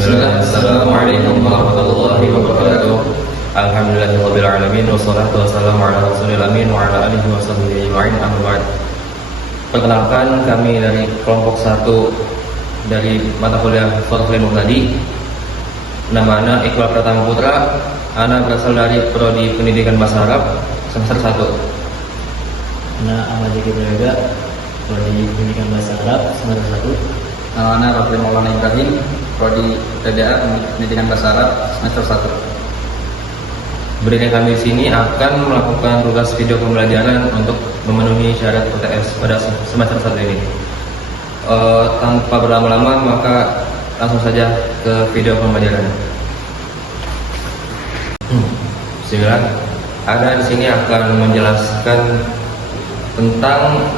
Bismillah. Assalamualaikum warahmatullahi wabarakatuh. Alhamdulillahirabbil alamin wassalatu wassalamu ala rasulil amin wa ala alihi washabbihi ajma'in. Amma ba'd. Perkenalkan, kami dari kelompok 1 dari mata kuliah Sharhul Ilmu tadi. Nama ana Iqbal Pratama Putra. Ana berasal dari Prodi Pendidikan Bahasa Arab semester 1. Ana Ahmad Zaki Braga, Prodi Pendidikan Bahasa Arab semester 1. Nama ana Rafli Maulana Ibrahim, Prodi PDA Pendidikan Bahasa Arab semester 1. Berikutnya kami di sini akan melakukan tugas video pembelajaran untuk memenuhi syarat UTS pada semester 1 ini. Tanpa berlama-lama, maka langsung saja ke video pembelajaran. Bismillah. Ada di sini akan menjelaskan tentang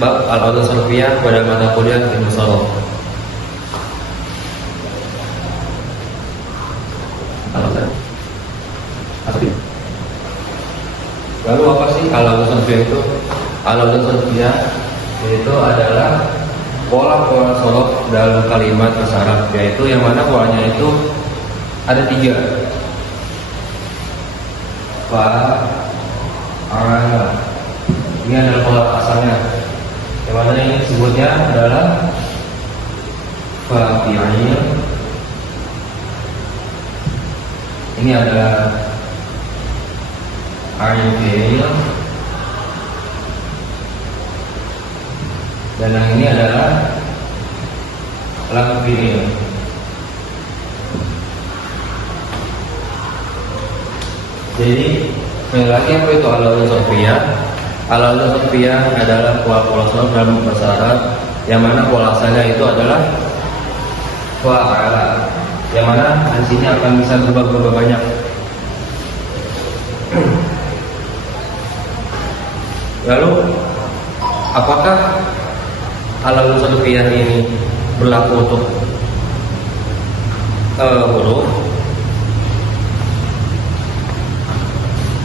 bab al-adad sarfiyah pada mata kuliah ilmu sharaf. Lalu apa sih al-adad sarfiyah itu? Al-adad sarfiyah itu adalah pola-pola sharaf dalam kalimat bahasa Arab, yaitu yang mana polanya itu ada 3. Fa, ala. Ini adalah pola asalnya. Yang mana ini disebutnya adalah fa fi'il. Ini adalah ain fi'il. Dan yang ini adalah lam fi'il. Jadi, sekali lagi, apa itu al-adad sarfiyah? Al-adad sarfiyah adalah pola-pola sharaf dalam bahasa Arab, yang mana pola asalnya itu adalah fa'ala, yang mana di sini akan bisa berubah banyak. Lalu, apakah al-adad sarfiyah ini berlaku untuk huruf?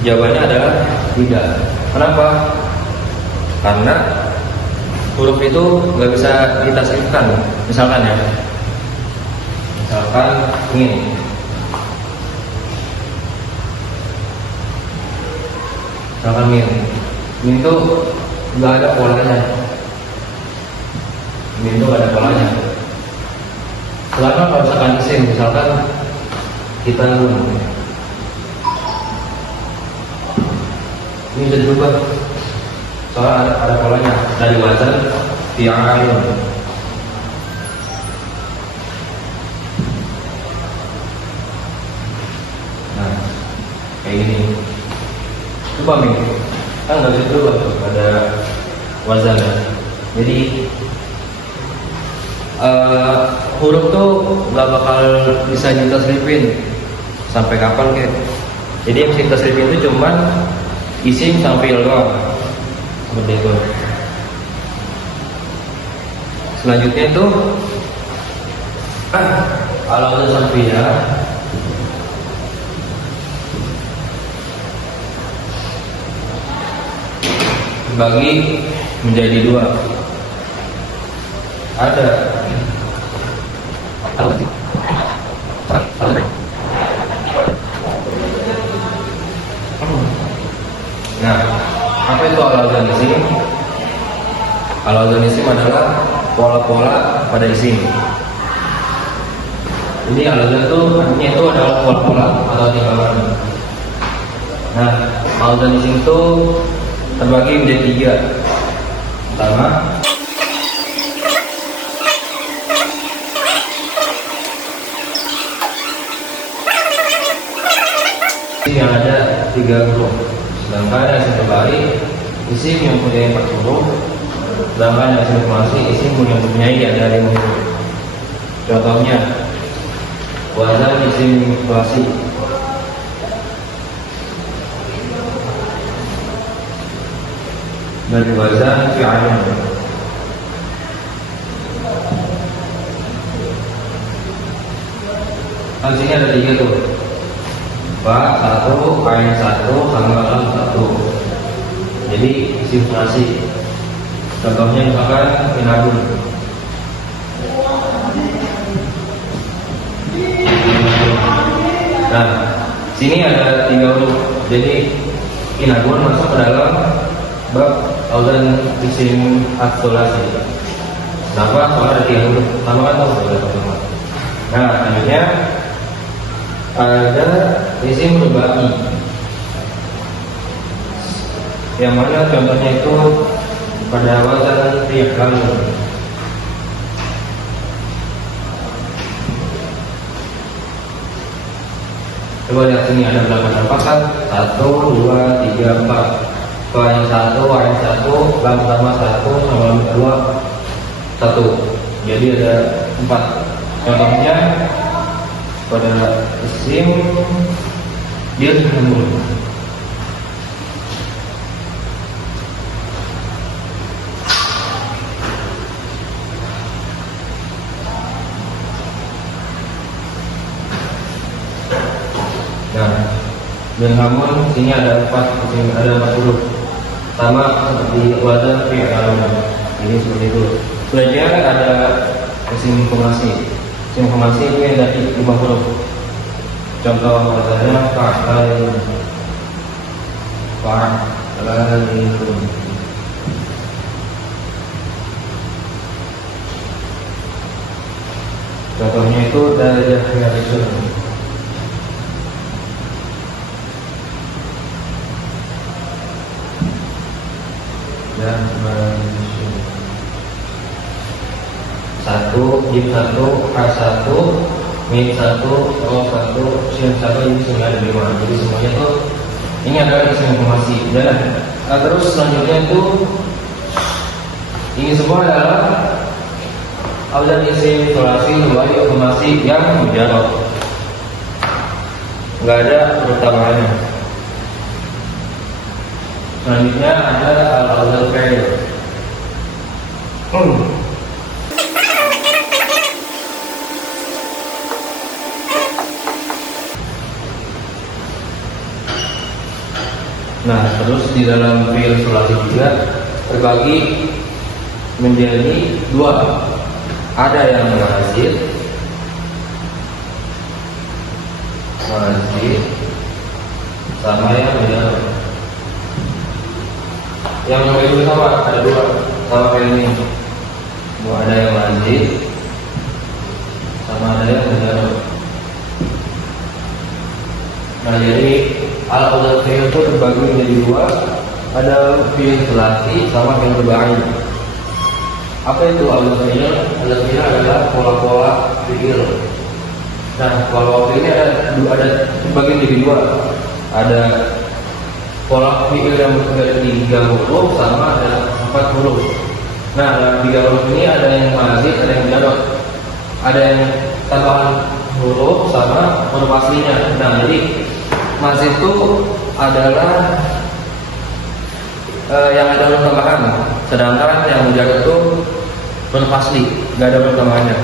Jawabannya adalah tidak. Kenapa? Karena huruf itu nggak bisa ditasrifkan. Misalkan ini. Misalkan min. Min itu nggak ada polanya. Min itu nggak ada polanya. Selama kalau misalkan isim, misalkan kita ini bisa dirubah, soalnya ada polanya dari wazan fi'alun. Nah, kayak gini. Coba nih, kan nggak bisa dirubah tuh, ada wazan. Jadi huruf tuh nggak bakal bisa ditasrifin sampai kapan kayak. Jadi yang bisa ditasrifin itu cuman isim sampai doang, seperti itu. Selanjutnya itu al-adad sarfiyah dibagi menjadi 2. Ada Nah, apa itu al-adad isim? Al-adad isim adalah pola-pola pada isim. Jadi al-adad itu artinya itu adalah pola-pola atau timbangan. Nah, al-adad isim itu terbagi menjadi 3. Pertama, yang ada 3 huruf. Sedangkan yang terbalik isim yang mempunyai 4 huruf, sedangkan yang sirkulasi isim yang mempunyai di antara 5 huruf. Contohnya wazan isim sirkulasi dari wazan fi'alun. Di sini ada 3 tuh. Fa 1, ain 1, sama lam 1. Jadi simulasi. Contohnya misalkan inadun. Nah, sini ada 3 huruf. Jadi Inagun masuk ke dalam bab auzan isim aksolasi. Kenapa? Soalnya ada 3 huruf. Sama kan tahu sudah sama. Nah, selanjutnya ada isim rubai. Yang mana contohnya itu pada wazan fi'al. Coba lihat sini ada 8 hampasan 1, 2, 3, 4. Kalau yang 1, yang 1, lam pertama 1, sama lam kedua 1. Jadi ada 4. Contohnya pada isim dirhamun. Nah, dirhamun sini ada 4 huruf. Sama seperti wazan fi'al. Ini seperti itu. Selanjutnya ada isim informasi. Isim informasi ini ada 5 huruf. Contoh wazannya fa'alain. Contohnya itu darajah yarisun. Dan satu, jim 1, ha 1, mim 1, ro 1, shin 1, ini semua ada 5. Jadi semuanya tuh ini adalah isim informasi. Dan terus selanjutnya itu ini semua adalah auzan isim sulasi rubai informasi yang mujarrad. Enggak ada pertambahannya. Selanjutnya ada al-auzan fi'il. Nah, terus di dalam fi'il sulasi juga terbagi menjadi 2. Ada yang mazid, sama yang mujarrad. Yang itu sama, ada 2 sama kayak ini. Ada yang mazid, sama ada yang mujarrad. Nah, jadi al-auzan fi'il itu terbagi menjadi 2. Ada fi'il sulasi sama fi'il rubai. Apa itu auzan fi'il? Auzan fi'il adalah pola-pola fi'il. Nah, kalau fi'il ada terbagi menjadi 2. Ada pola fi'il yang berarti 3 huruf sama ada 4 huruf. Nah, dalam 3 huruf ini ada yang mazid, ada yang mujarrad. Ada yang tambahan huruf sama huruf aslinya. Nah, jadi mazid itu adalah yang ada huruf tambahan, sedangkan yang mujarrad itu huruf asli, nggak ada huruf tambahannya.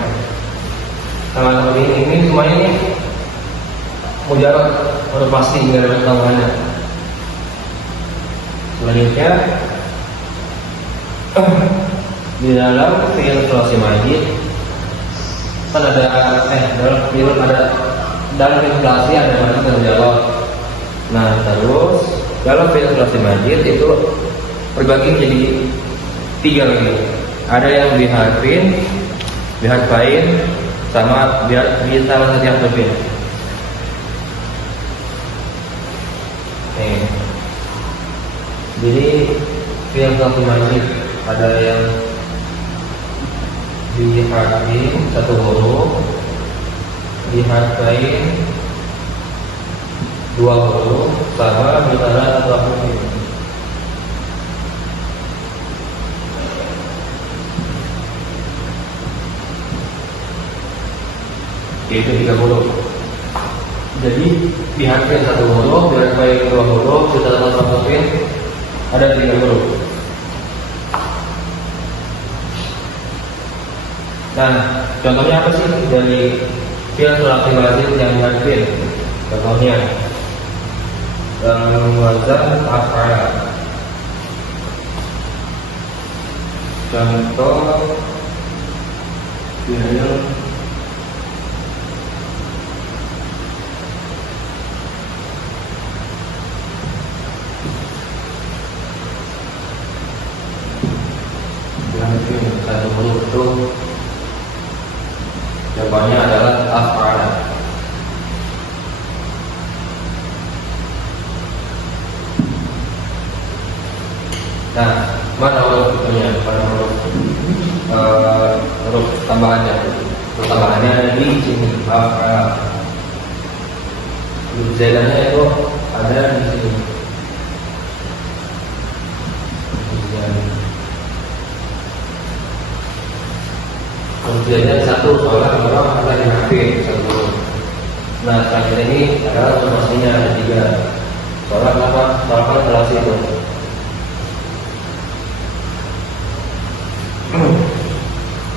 Sama seperti ini semuanya ini mujarrad, huruf asli, nggak ada huruf tambahannya. Selanjutnya di dalam fi'il sulasi majid kan ada dalam fi'il sulasi ada mazid dan mujarrad. Nah, terus dalam fi'il sulasi majid itu terbagi menjadi 3 lagi. Ada yang biharfin, biharfain, sama salah satu yang berbeda. Jadi fi'il sulasi majid ada yang biharfin 1 huruf, biharfain 2 huruf, sama bisalah 1 huruf. Yaitu 3 huruf. Jadi biharfin 1 huruf, biharfain 2 huruf, bisalah 1 huruf, ada 3 huruf. Nah, contohnya apa sih dari fi'il sulasi majid yang biharfin? Contohnya dalam wazan af'ala. Contoh fi'il adalah af'ala. Nah, mana hurufnya? Mana huruf tambahannya? Huruf tambahannya di sini af'ala. Huruf zaidannya itu ada di sini. Kemudiannya satu soalnya memang ada di akhir satu. Nah terakhir ini adalah pastinya ada tiga. Soalnya kenapa? Soalnya kan kelas itu.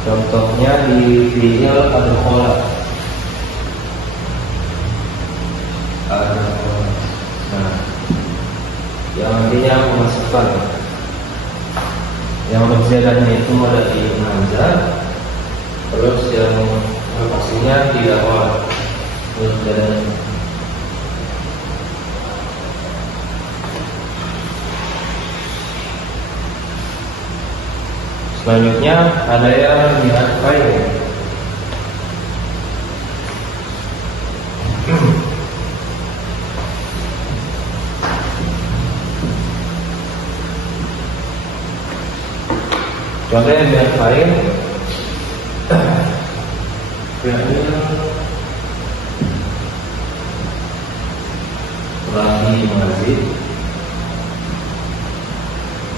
Contohnya di fi'il al-khola. Nah, yang artinya memasukkan. Yang huruf zaidannya itu ada di hamzah. Terus yang pastinya tidak awal. Huruf zaidannya. Selanjutnya ada yang dihargai. Contohnya yang dihargai Rahi Mazid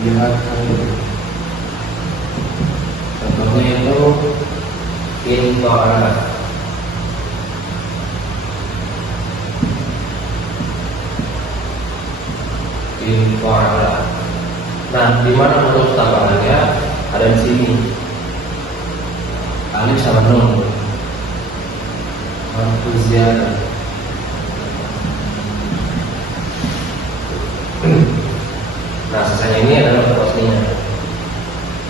dihargai. Contohnya itu inta'ala. Inta'ala. Nah, di mana huruf tambahannya? Ada di sini. Alif sama nun. Harfu ziyadah. Nah, sisanya ini adalah pastinya.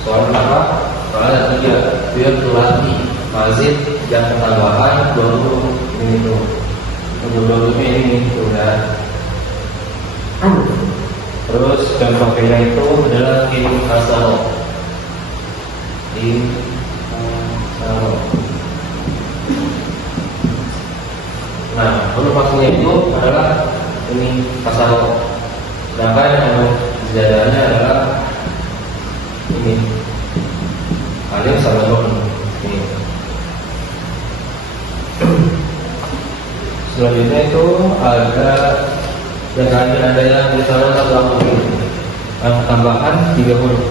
Soalnya apa? Soalnya ada tiga. Biar tulati mazid yang tambahan 20 ini tuh. 20 ini udah. Terus contoh kira itu adalah in kasaro. In kasaro. Nah, huruf pastinya itu adalah ini kasaro. Sedangkan yang zaidannya adalah ini alif sama nun ini. Selanjutnya itu ada ada yang di sana satu huruf yang tambahan 3 huruf.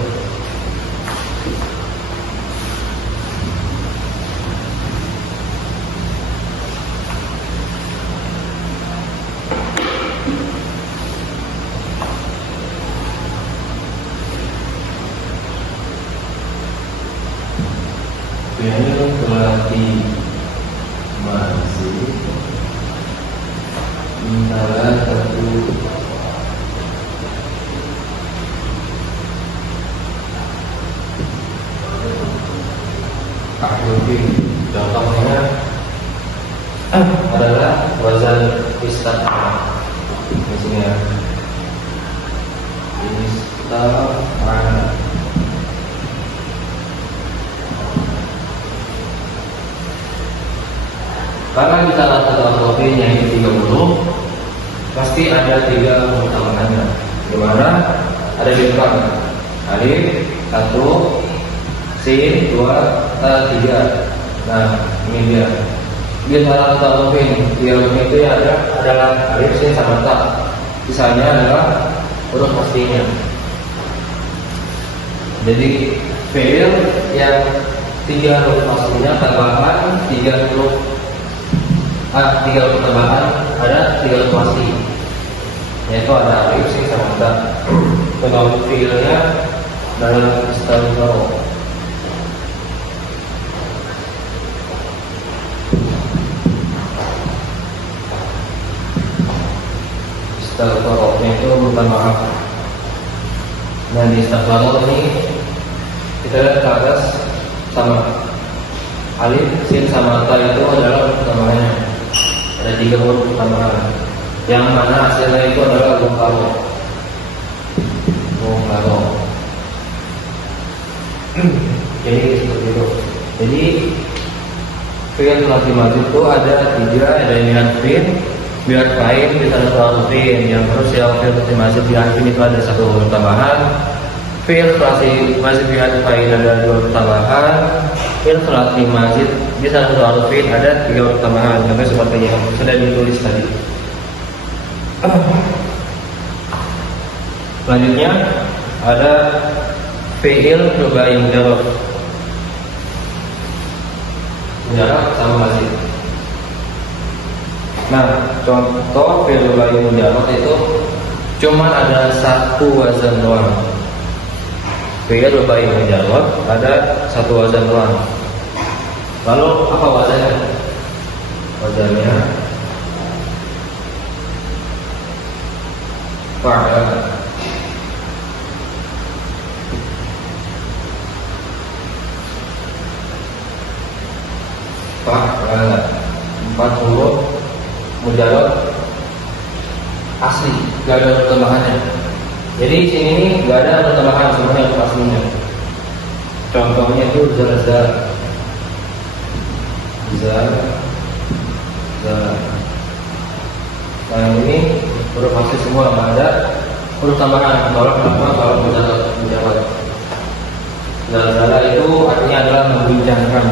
Ini kelati masih salah satu akhirnya contohnya adalah wazan istana di sini ya. Istana. Karena kita rata-rata yang itu 30, pasti ada 3 huruf tambahannya. Di mana ada di depan alif 1, sin 2, ta 3. Nah, ini dia. Di rata-rata di huruf itu yang ada adalah alif, sin sama ta. Sisanya adalah huruf pastinya. Jadi fi'il yang 3 huruf pastinya tambahan 3 huruf 3 huruf tambahan ada 3 huruf pasti, yaitu ada alif, sin sama ta. Contoh fiilnya dalam istilah istighfarnya itu bukan maaf. Nah di istighfar ini kita lihat ke atas sama alif, sin sama ta itu adalah tambahannya. Ada 3 huruf tambahan. Yang mana hasilnya itu adalah gongkaro. Jadi seperti itu. Jadi Fi'il sulasi mazid itu ada 3, ada yang biharfin, biharfain, bisa ada harufin. Yang terus ya fi'il sulasi mazid biharfin itu ada 1 huruf tambahan. Fi'il sulasi mazid biharfain ada 2 huruf tambahan. Fi'il sulasi mazid bisa ada 1 harufin ada 3 huruf tambahan. Contohnya seperti yang sudah ditulis tadi. Selanjutnya ada fi'il rubai mujarrad. Mujarrad sama mazid. Nah, contoh fi'il rubai mujarrad itu cuma ada 1 wazan doang. Fi'il rubai mujarrad ada 1 wazan doang. Lalu apa wazannya? Wazannya fa'ala. Fa'ala 4 huruf mujarrad asli, gak ada huruf tambahannya. Jadi sini nih gak ada huruf tambahan, semuanya huruf aslinya. Contohnya itu zal. Nah ini huruf asli semua, nggak ada huruf tambahan. Kalau mujarrad. Zalzala itu artinya adalah mengguncangkan.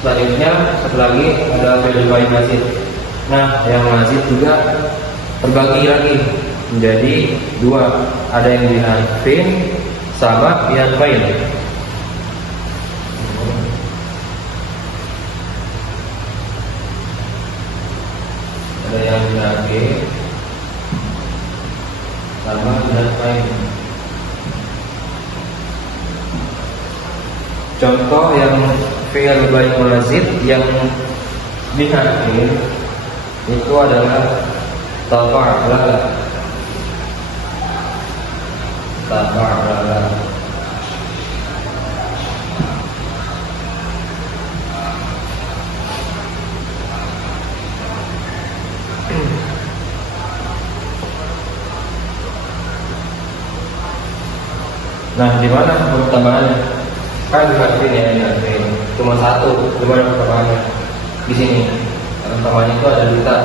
Selanjutnya satu lagi ada fi'il rubai mazid. Nah, yang mazid juga terbagi lagi menjadi 2. Ada yang biharfin sama biharfain. Ada yang biharfin sama biharfain. Contoh yang fi'il rubai mazid yang biharfin itu adalah tafa'ala. Nah, di mana huruf tambahannya? Kan biharfin ya, biharfin. Cuma 1, di mana huruf tambahannya? Di sini. Huruf tambahannya itu ada di tak.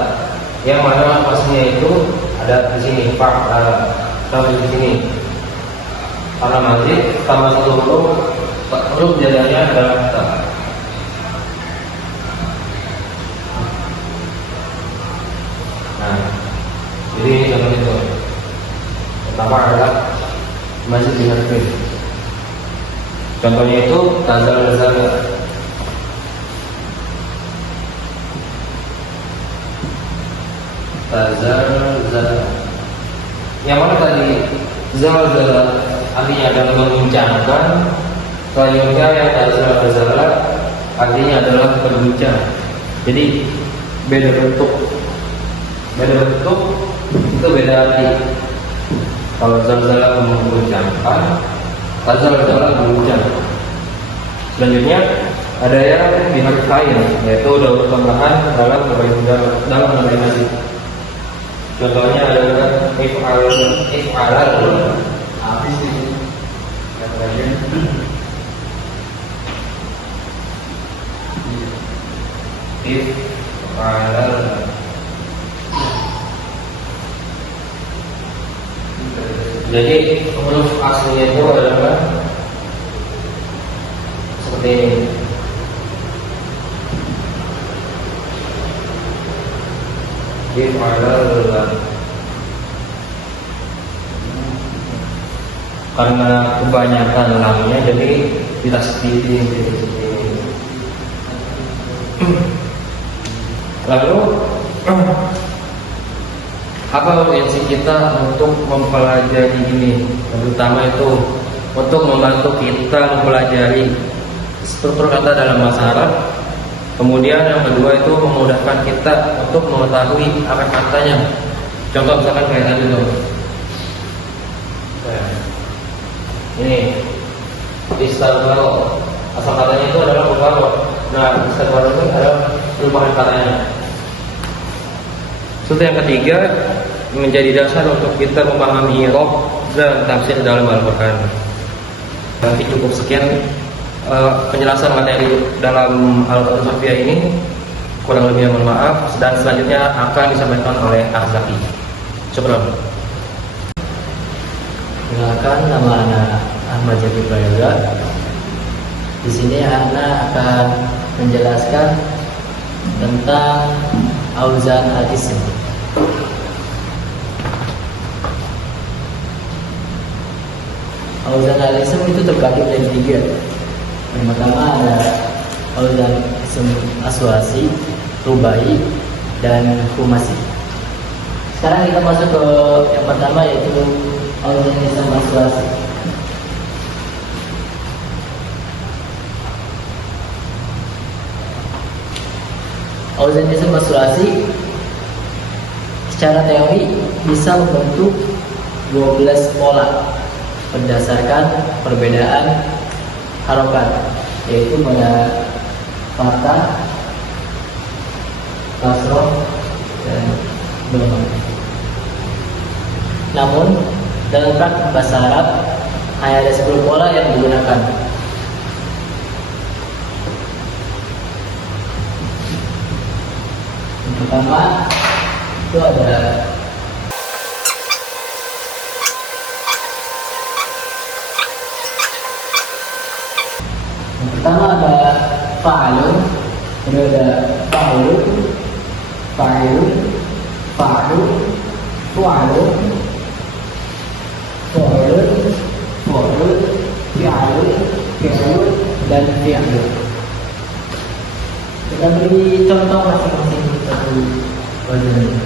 Yang mana aslinya itu ada di sini, fa'ala. Sama di sini. Karena mazid tambah 1 huruf jadinya adalah tak. Nah, jadi ini contoh itu. Pertama adalah mazid biharfin. Contohnya itu tazalzala. Yang mana tadi zalzala artinya adalah mengguncangkan. Selanjutnya yang tazalzala artinya adalah berguncang. Jadi beda bentuk itu beda arti. Kalau zalzala mengguncangkan, tazalzala mengguncang. Selanjutnya ada yang biharfain, yaitu huruf tambahan dalam rubai mazid. Contohnya adalah if'alal. Habis ini. If'alal. Jadi huruf aslinya itu adalah seperti ini. Karena kebanyakan lamnya jadi kita seperti ini. Lalu apa urgensi kita untuk mempelajari ini? Terutama itu untuk membantu kita mempelajari struktur kata dalam bahasa Arab. Kemudian yang kedua itu memudahkan kita untuk mengetahui arti katanya. Contoh misalkan kayak tadi tuh. Ini istighfar. Asal katanya itu adalah mubaro. Nah, istighfar itu adalah perubahan katanya. Serta yang ketiga menjadi dasar untuk kita memahami i'rab dan tafsir dalam Al-Quran. Nanti cukup sekian. penjelasan materi dalam Al-Fatihah ini. Kurang lebihnya mohon maaf, dan selanjutnya akan disampaikan oleh Arzaki. Syukran. Perkenalkan, nama anak Ahmad Zaki Prayoga. Di sini anak akan menjelaskan tentang auzan al-ism. Auzan al-ism itu terbagi menjadi 3. Yang pertama ada auzan ism aswasi, rubai, dan khumasi. Sekarang kita masuk ke yang pertama, yaitu auzan ism aswasi. Auzan ism aswasi secara teori bisa membentuk 12 pola berdasarkan perbedaan harokat, yaitu pada fathah, kasroh, dan dhamma. Namun dalam praktik bahasa Arab hanya ada 10 pola yang digunakan. Yang pertama itu ada fa'alun, kemudian ada fa'ulun, fa'ilun, fa'alun, fu'alun, fu'alun, fu'alun, fi'alun, fi'alun, dan fi'alun. Kita beri contoh masing-masing satu bagian ini.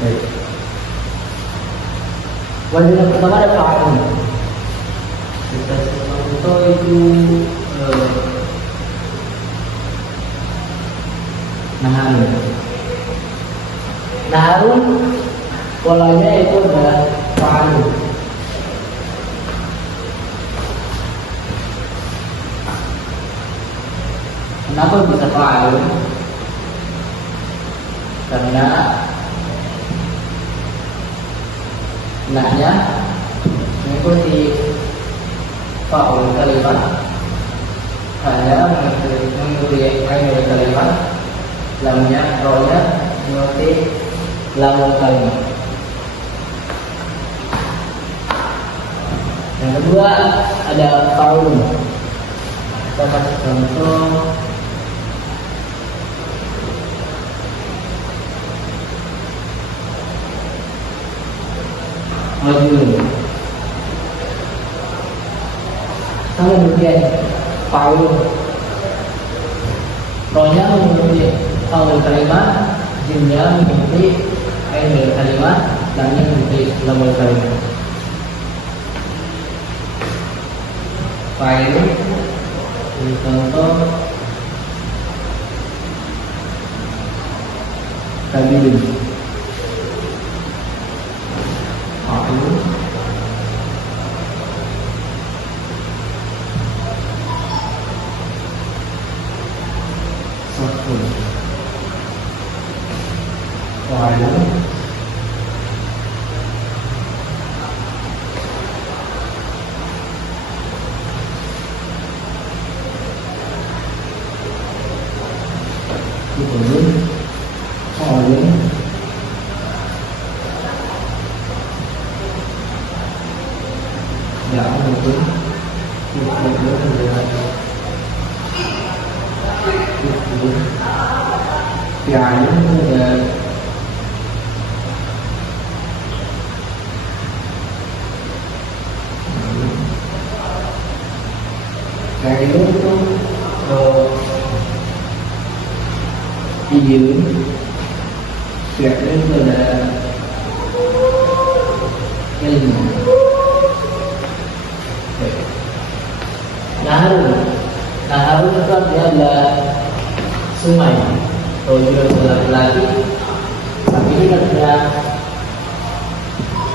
Baik. Wajib yang pertama ada fa'alun. Kita contoh itu naharun. Naharun polanya itu adalah fa'alun. Kenapa bisa fa'alun? Karena naknya mengikuti fa'ul kalimat, hanya mengikuti ainul kalimat, lamnya, rohnya mengikuti lamul kalimat. Yang kedua ada fa'ulun. Kita kasih contoh rajulun. Sama demikian fa'ulun, rohnya mengikuti fa'ul kalimat, jinnya mengikuti ainul kalimat, lamnya mengikuti lamul kalimat. Fa'ilun, contoh kabilun. Fa'ilun, safun. Fa'ilun, Fa'ilun, Fa'ilun, ya betul. Fi'alun dan fi'alun itu idun. Fi'alun itu ada ilmu. Naharun itu artinya adalah sungai. Kalau juga laki-laki, tapi ini artinya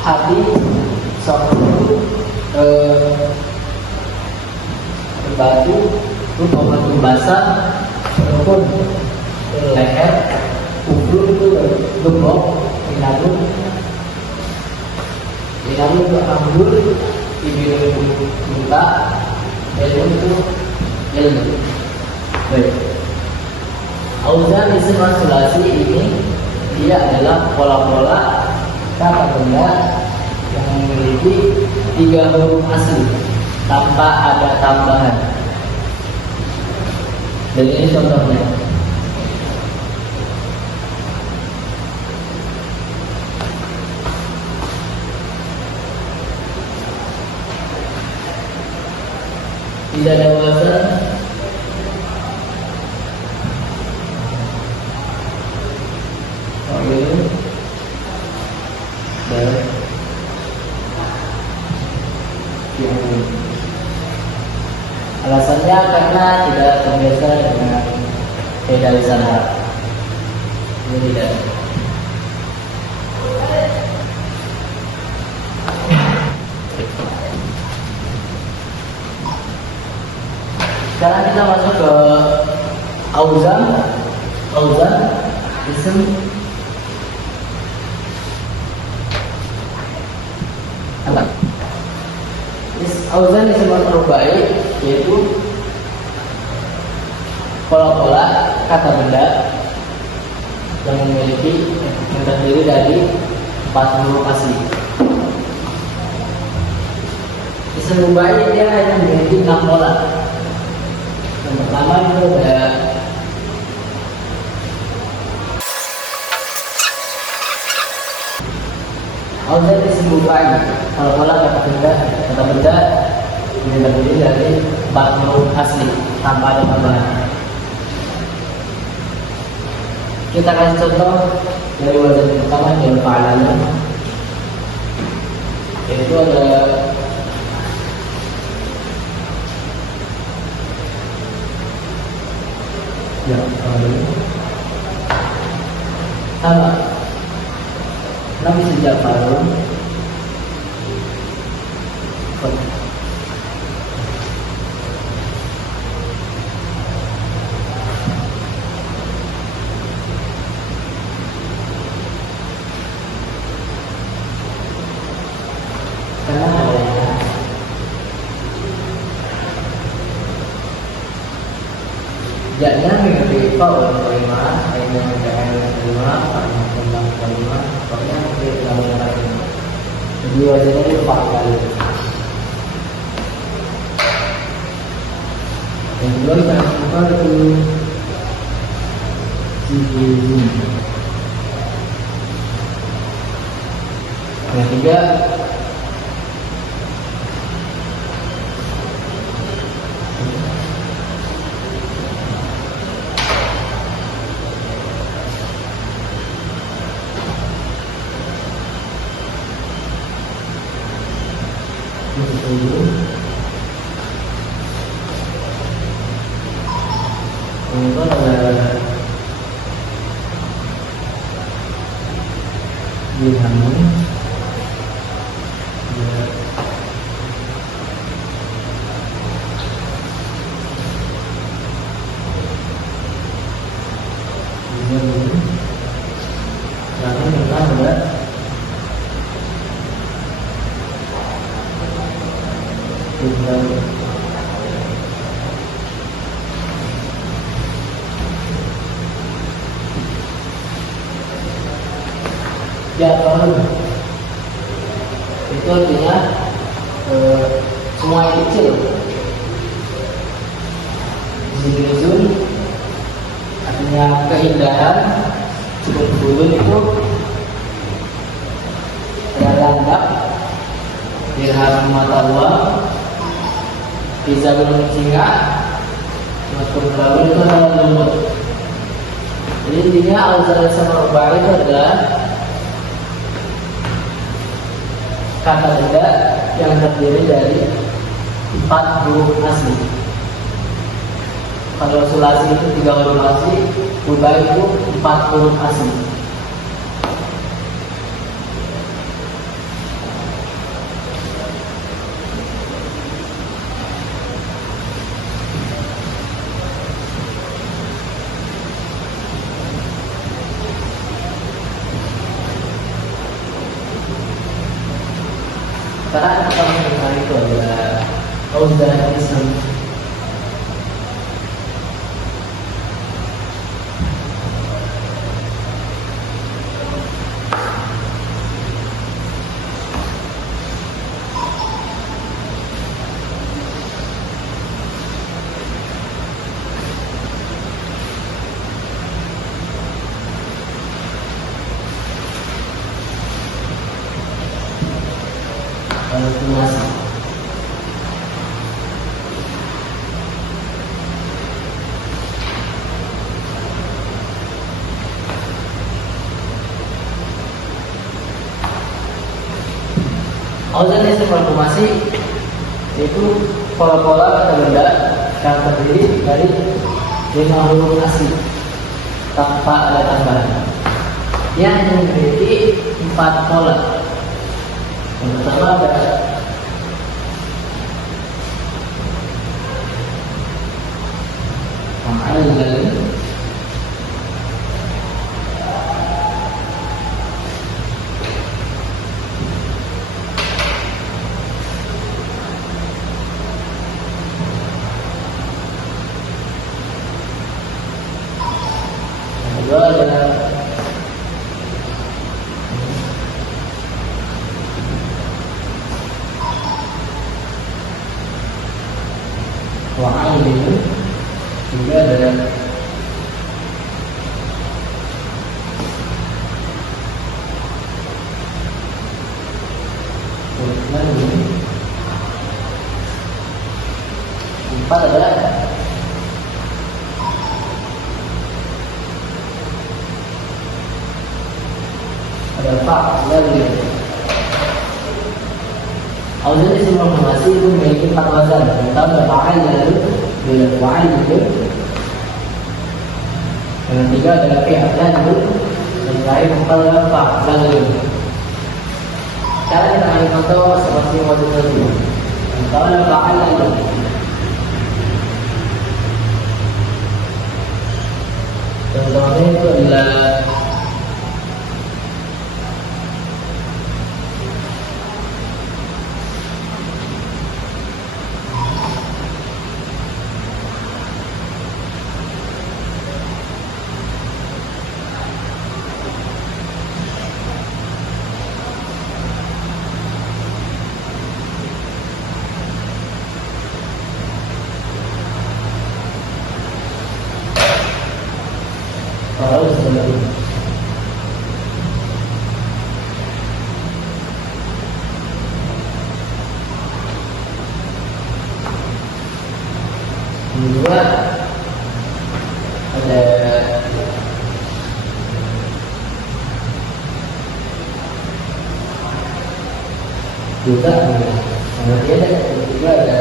hati, satu batu, batu basah, ataupun leher, kubur itu gembok, inabun, Lalu untuk ambul ibnu buta, ilmu itu ilmu. Baik. Auzan isim sulasi ini dia adalah pola-pola kata benda yang memiliki 3 huruf asli tanpa ada tambahan. Dan ini contohnya. Tidak ada wazan alasannya karena tidak terbiasa dengan kaidah lisan Arab. Ini tidak. Sekarang kita masuk ke auzan. Auzan isim apa? Auzan isim rubai, yaitu pola-pola kata benda yang memiliki yang terdiri dari 4 huruf asli. Isim rubai dia hanya memiliki 6 pola. Yang pertama itu ada auzan isim rubai, pola-pola kata benda ini terdiri dari 4 huruf asli tanpa ada tambahan. Kita kasih contoh dari wazan pertama yang fa'alana, yaitu ada sama Nabi sejak Farun karena adanya jaknya mengikuti pola kelima, ayatnya menjaga kelima, karena kelima, pokoknya kita menggunakan ini. Jadi wajahnya itu 4 kali. Yang kedua kita buka itu sihirun. Yang ketiga itu ada dirhamun, lalu kita ada jatuh itu artinya semua yang kecil. Zilzul artinya keindahan, cukup dulu itu ada landak, dirham mata uang, bisa gunung singa, masuk lalu itu adalah lembut. Jadi intinya auzan sama rubai itu adalah kata benda yang terdiri dari 4 huruf asli. Kalau sulasi itu 3 huruf asli, rubai itu 4 huruf asli. kami dengar itu adalah Auzan Ism. Kumasi. Auzan Ism Kumasi itu pola-pola kata benda yang terdiri dari 5 huruf asli tanpa ada tambahan yang memiliki 4 pola. Yang pertama ada ma'al. Yang kedua adalah wa'al itu juga ada empat adalah ada pak lagi. Auzan Ism Kumasi itu memiliki 4 wazan. Pertama fa'al lalu bila fa'al itu. Yang ketiga adalah fi'al lalu. Dan terakhir adalah fa'al lalu. Cara kita akan contoh seperti wazan tadi. Pertama fa'al lalu. Contohnya itu adalah harus seperti ini. Kedua ada juga kemudian ketiga ada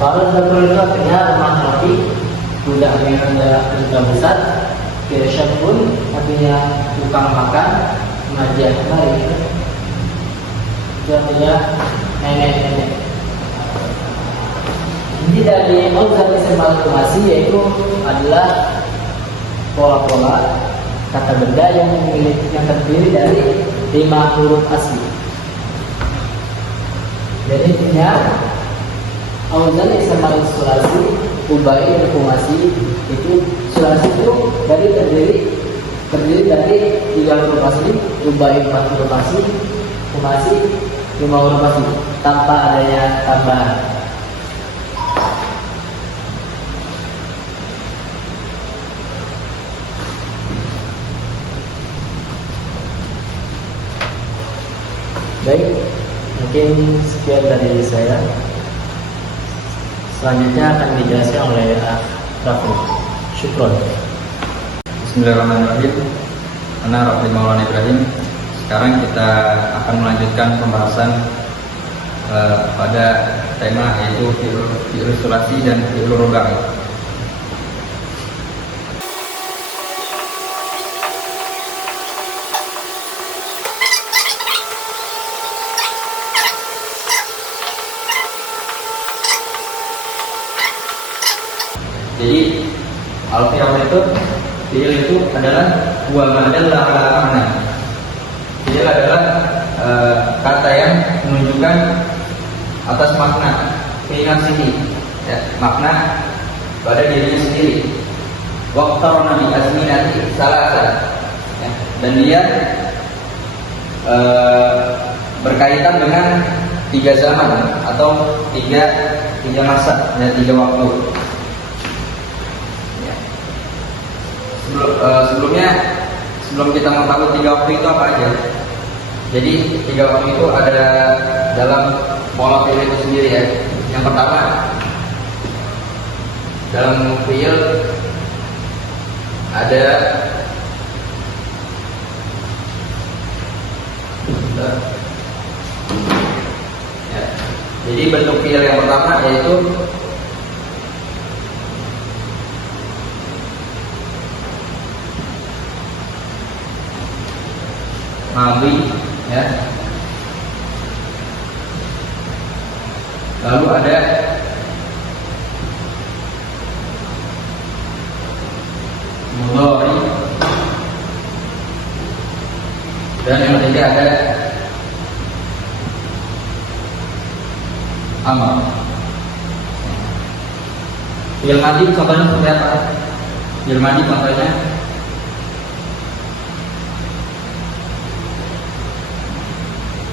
Kalau dapur itu artinya rumah rapi, budak yang ada juga besar, kirsyat pun artinya tukang makan, pengajian kemarin. Itu artinya nenek-nenek. Inti dari Auzan Ism Kumasi yaitu adalah pola-pola kata benda yang terdiri dari 5 huruf asli. Jadi intinya Auzan Ism Sulasi, Rubai dan Kumasi itu sulasi itu terdiri dari 3 huruf asli, Rubai 4 huruf asli, Kumasi 5 huruf asli tanpa adanya tambahan. Baik, Mungkin sekian dari saya. Selanjutnya akan dijelaskan oleh Raffi. Syukron. Bismillahirrahmanirrahim. Ana Raffi Maulana Ibrahim. Sekarang kita akan melanjutkan pembahasan pada tema yaitu fi'il sulasi dan fi'il rubai. Jadi fi'il itu adalah wa madalla ala makna. Fi'il adalah kata yang menunjukkan atas makna fi nafsihi, ya, makna pada dirinya sendiri. Waqtarna bi azminati salasa, ya, dan dia berkaitan dengan 3 zaman atau tiga masa dan 3 waktu. Sebelum kita mengetahui 3 waktu itu apa aja. Jadi 3 waktu itu ada dalam pola fi'il itu sendiri, ya. Yang pertama, dalam fi'il ada ya. Jadi bentuk fi'il yang pertama yaitu madhi, ya. Lalu ada mudhari, dan yang ketiga ada amal. Fi'il madhi contohnya seperti apa? Fi'il madhi contohnya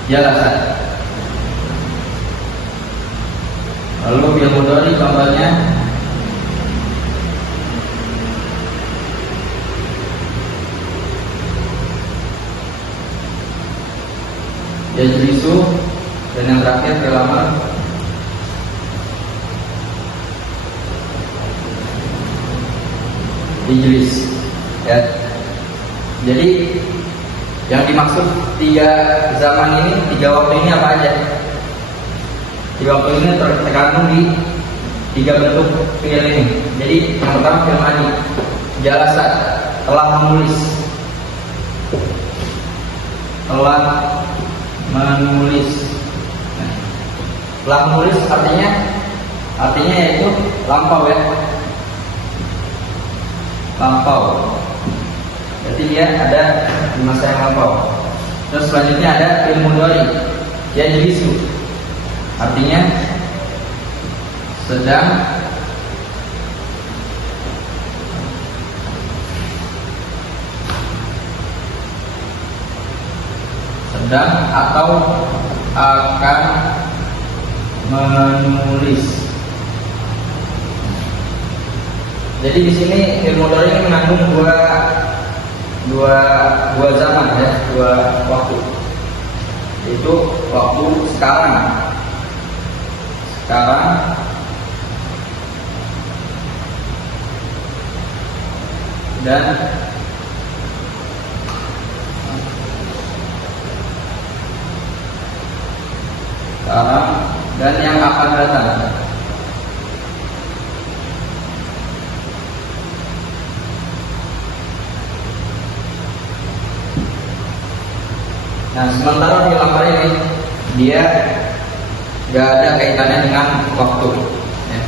jalasa. Lalu fi'il mudhari contohnya yajlisu, dan yang terakhir fi'il amar ijlis, ya. Jadi yang dimaksud 3 zaman ini, 3 waktu ini apa aja? 3 waktu ini terkandung di 3 bentuk fi'il ini. Jadi yang pertama fi'il madhi, jalasa, telah menulis. Telah menulis. Nah, telah menulis artinya yaitu lampau, ya. Lampau. Berarti dia ada di masa yang lampau. Terus selanjutnya ada fi'il mudhari, yajlisu, artinya sedang atau akan menulis. Jadi di sini fi'il mudhari ini mengandung dua zaman, ya, 2 waktu. Itu waktu sekarang dan yang akan datang. Nah, sementara fi'il amar ini dia gak ada kaitannya dengan waktu, ya.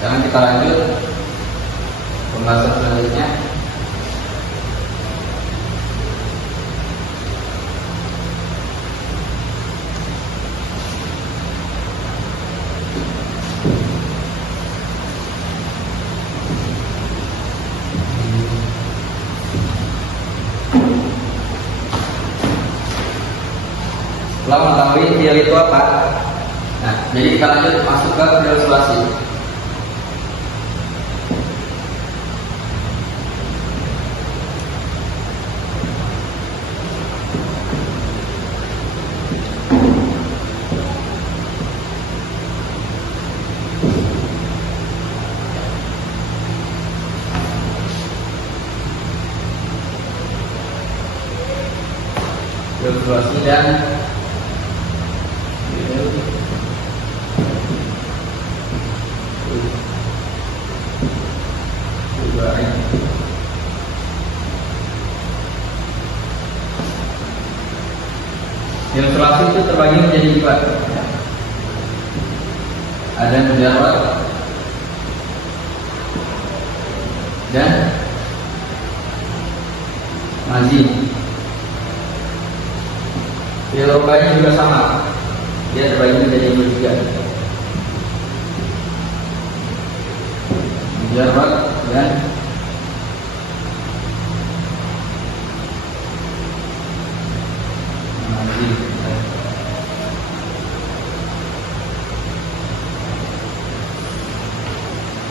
Sekarang kita lanjut pembahasan selanjutnya. Setelah mengetahui fi'il itu apa, nah, jadi kita lanjut masuk ke fi'il sulasi. filtrasi dan filtrasi itu terbagi menjadi dua. Ada mujarrad dan mazid. Filtrasi juga sama, dia terbagi menjadi dua juga. Mujarrad dan mazid.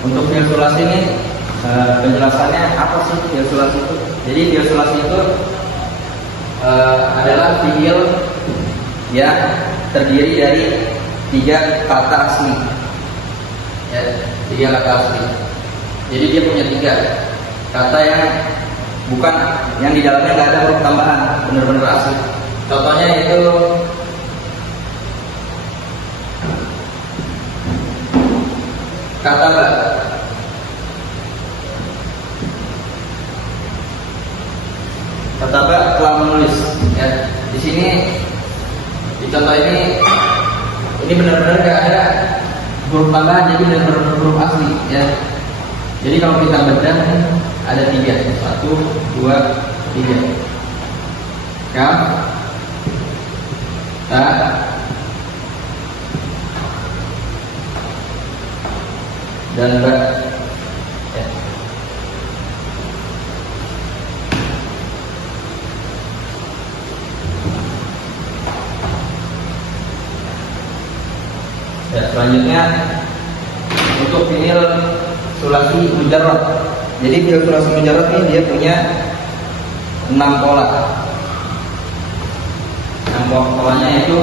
Untuk filtrasi ini penjelasannya apa sih filtrasi itu? Jadi filtrasi itu adalah fiil yang terdiri dari 3 kata asli, ya, 3 kata asli. Jadi dia punya 3 kata yang bukan, yang di dalamnya nggak ada huruf tambahan, benar-benar asli. Contohnya itu kata ba. Kata ba telah menulis, ya. Di sini di contoh ini benar-benar nggak ada huruf tambahan, jadi benar-benar huruf asli, ya. Jadi kalau kita baca ada 3, 1, 2, 3. Kam, ta, dan ba. Ya. Ya, selanjutnya untuk fiil sulasi mujarrad. Jadi fiil sulasi mujarrad ini dia punya 6 pola. 6 polanya itu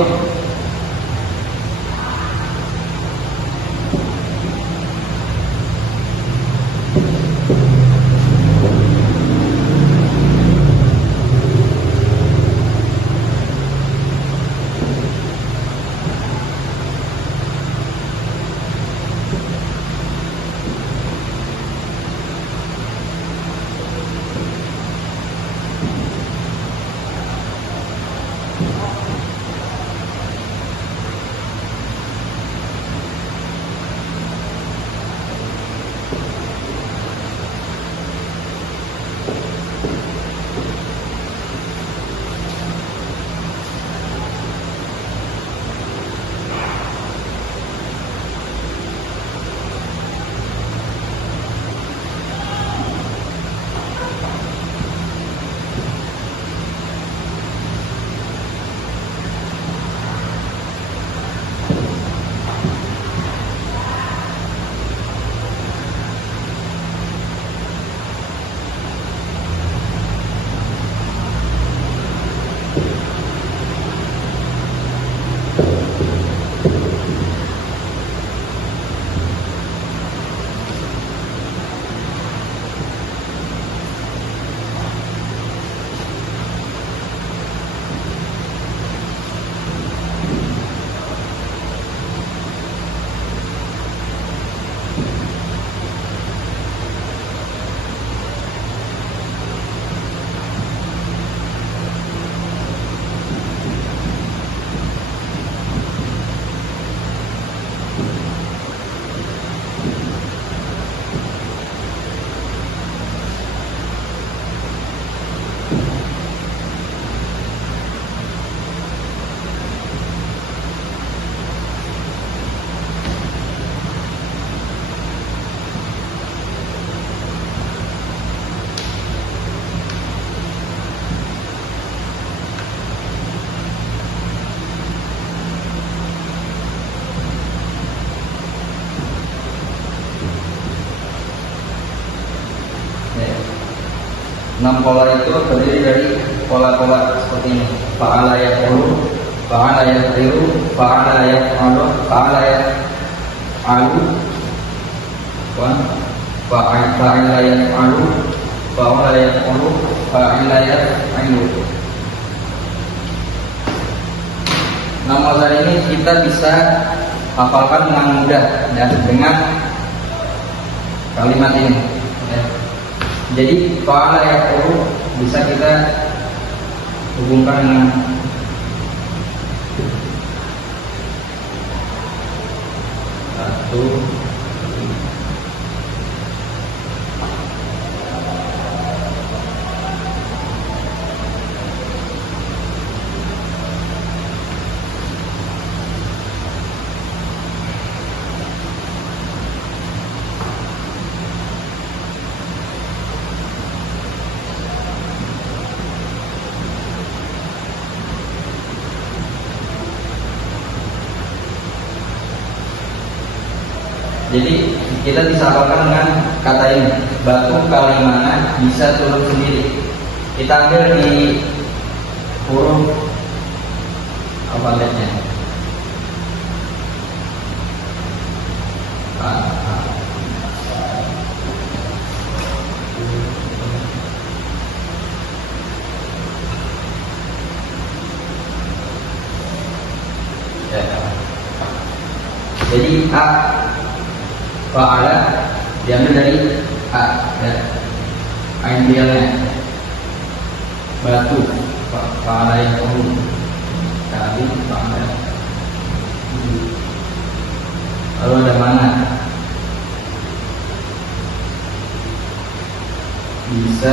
Enam pola itu terdiri dari pola-pola seperti ini: fa'ala yaqulu, fa'ala yaqdiru, fa'ala yaf'alu, fa'ala yaf'alu, fa'ala yaf'alu, fa'ala yaf'alu, fa'ala yaf'alu. nama Allah ini kita bisa hafalkan dengan mudah ya, dengan kalimat ini ya. Jadi fa'ala yaqulu bisa kita hubungkan dengan satu. Jadi kita bisa hafalkan dengan kata ini, batu kalimana bisa turun sendiri. Kita ambil di huruf alfabetnya. Jadi A, fa'ala diambil dari A ya. Ain bialnya batu, fa'ala yang kali fa'ala. Lalu ada mana? Bisa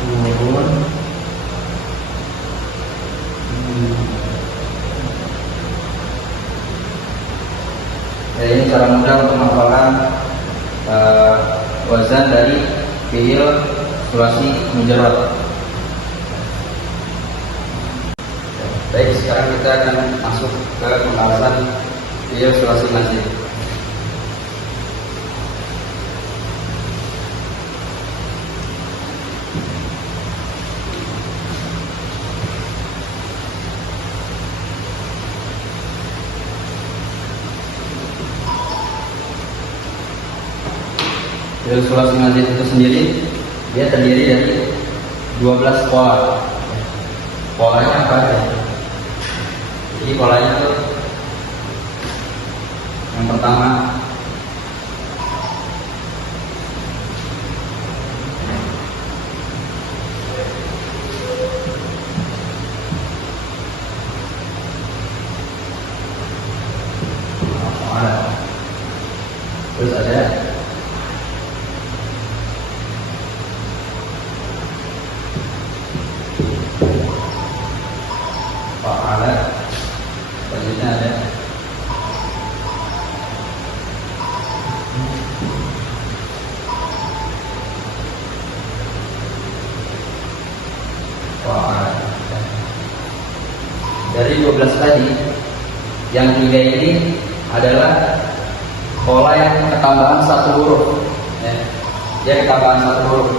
turun ya, ini cara mudah untuk menghafalkan wazan dari fiil sulasi mujarrad. Baik, sekarang kita akan masuk ke pembahasan fiil sulasi mazid. Fiil sulasi mazid itu sendiri dia terdiri dari 12 pola. Polanya apa aja? Jadi polanya itu yang pertama terus ada fa'ala, selanjutnya ada fa'ala. Dari 12 tadi, yang 3 ini adalah pola yang ketambahan satu huruf ya. Dia ketambahan satu huruf.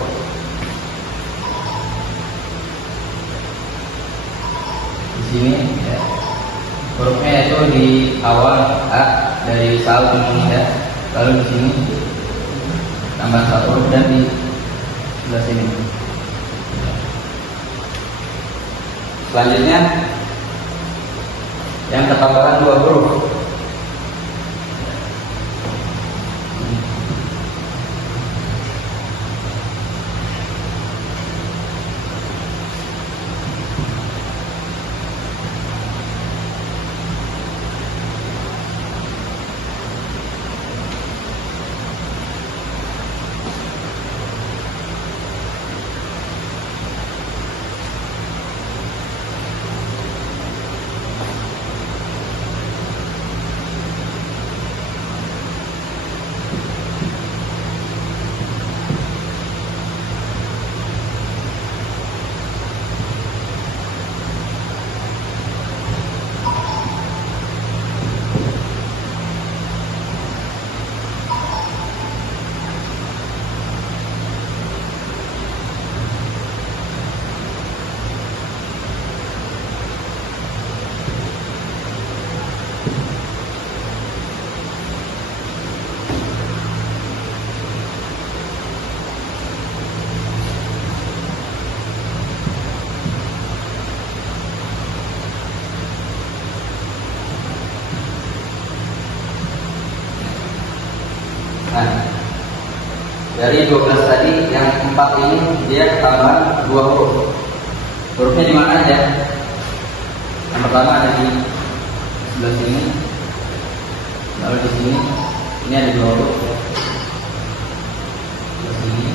Di sini ya, hurufnya itu di awal A dari sal ya. Lalu di sini tambah satu huruf dan di sebelah sini. Selanjutnya yang ketambahan 2 huruf. Dari 12 tadi yang 4 ini dia ketambahan 2 huruf. Hurufnya di mana aja? Yang pertama ada di sebelah sini, lalu di sini. Ini ada 2 huruf. Di sini.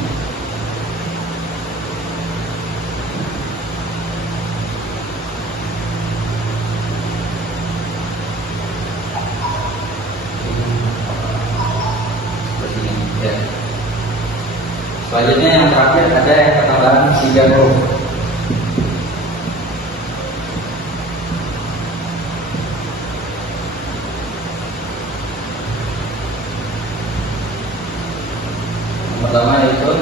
Ya. Selanjutnya yang terakhir ada yang ketambahan 3 huruf. Yang pertama yaitu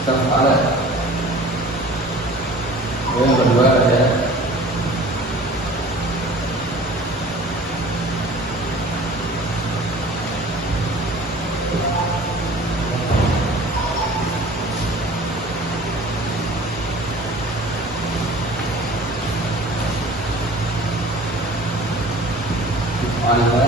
Istaf'ala. Yang kedua ada Istaf'ala.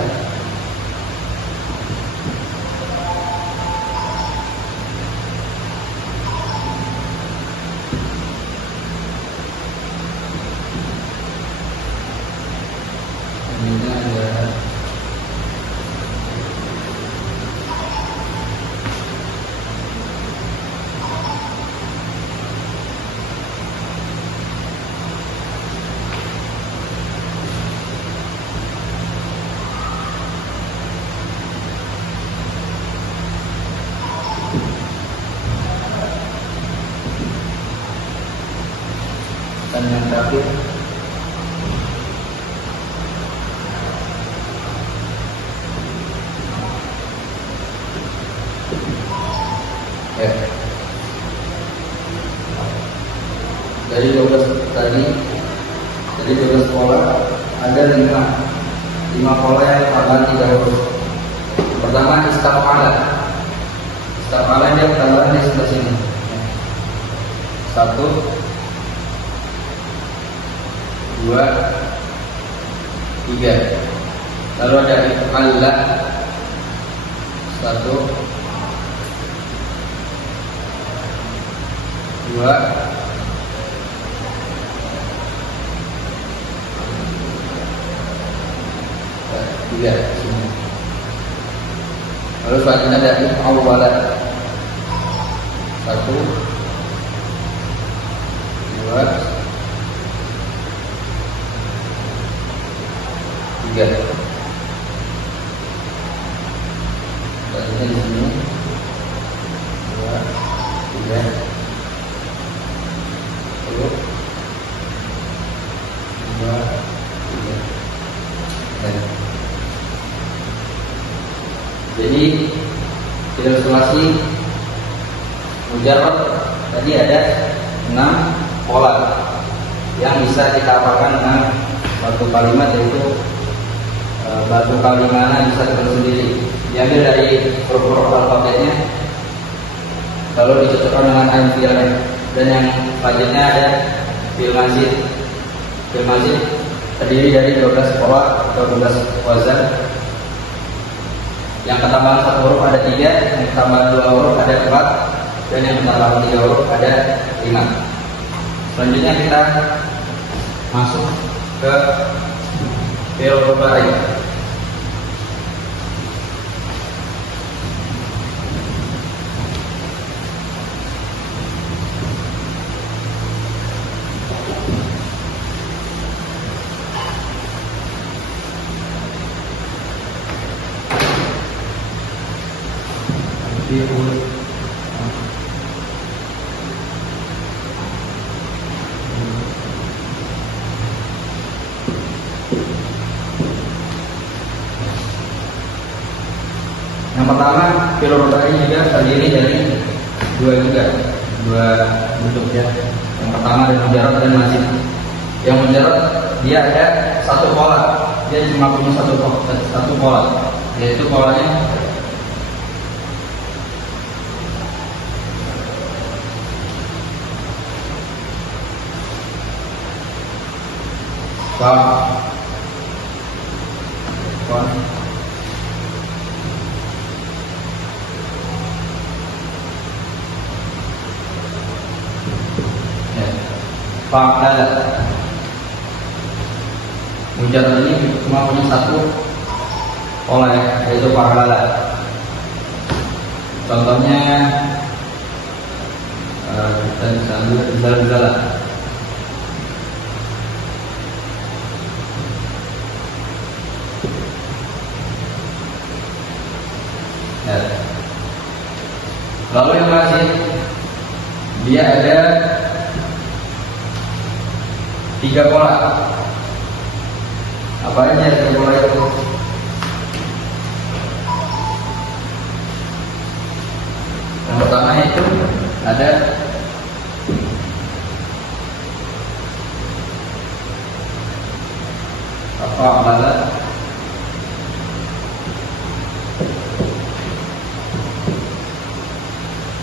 Ini ada dan yang terakhir ya. Dari 12 tadi, dari 12 pola ada 5 pola yang tambahan 3 huruf. Pertama istaf'ala. Istaf'ala dia tambahan di sebelah sini. 1, 2, 3. Lalu ada if'alla. 1, 2, 3. Lalu selanjutnya ada if'awwala. 1, 2, 3. Selanjutnya di sini 2, 3. 2, 3. Jadi ilustrasi mujarrad tadi ada 6 pola yang bisa kita apakan dengan satu kalimat, yaitu batu kalimana bisa terus sendiri diambil dari huruf-huruf alfabetnya lalu dicocokkan dengan ain fi'il, dan yang selanjutnya ada fi'il mazid. Fi'il mazid terdiri dari 12 pola atau 12 wazan. Yang ketambahan 1 huruf ada 3, yang ketambahan 2 huruf ada 4, dan yang ketambahan 3 huruf ada 5. Selanjutnya kita masuk ke fi'il rubai. Yang pertama, fi'il rubai juga terdiri dari dua bentuk ya. Yang pertama ada mujarrad dan mazid. Yang mujarrad dia ada satu pola, dia cuma punya satu pola, yaitu polanya fa'ala. Mujarrad ini cuma punya satu pola ya, yaitu fa'ala. Contohnya kita bisa ambil zalzala. Ya. Lalu yang masih dia ada 3 pola. Apa aja 3 pola itu? Yang pertama itu ada fa'ala.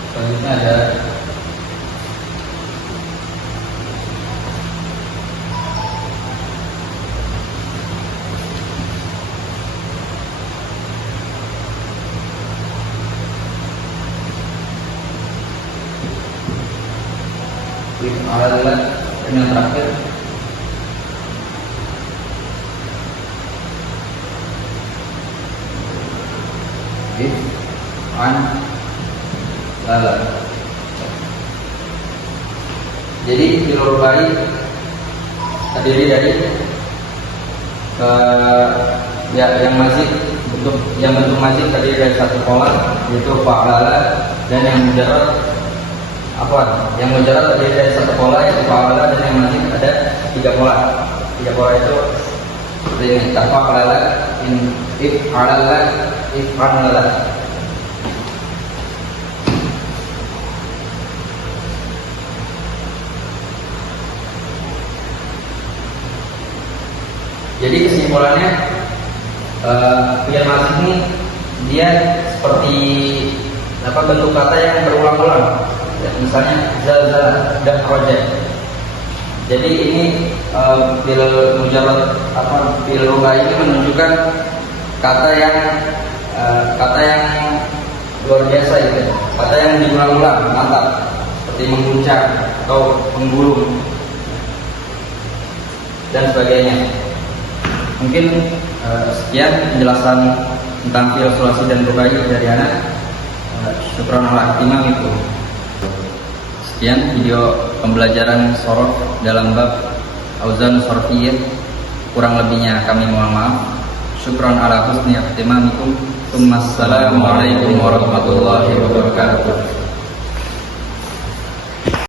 Selanjutnya ada fa'ala, dan yang terakhir lala. Jadi fi'il rubai terdiri dari yang bentuk mazid terdiri dari satu pola, yaitu fa'ala, dan yang mujarrad yang mujarrad terdiri dari satu pola, yaitu fa'ala, dan yang mazid ada 3 pola. 3 pola itu seperti ini: tafa'ala, if'alala, if'alala. Jadi kesimpulannya, fi'il mazid ini dia seperti bentuk kata yang berulang-ulang. Ya, misalnya zalzala dan project. Jadi ini fi'il mujarrad fi'il rubai ini menunjukkan kata yang luar biasa gitu. Kata yang diulang-ulang, mantap, seperti mengguncang atau menggulung dan sebagainya. Mungkin sekian penjelasan tentang fi'il sulasi dan rubai dari anak. Syukran ala ihtimam itu. Sekian video pembelajaran sorof dalam bab auzan sorfiyah. Kurang lebihnya kami mohon maaf. Syukran ala husni ihtimamikum. Assalamualaikum warahmatullahi wabarakatuh.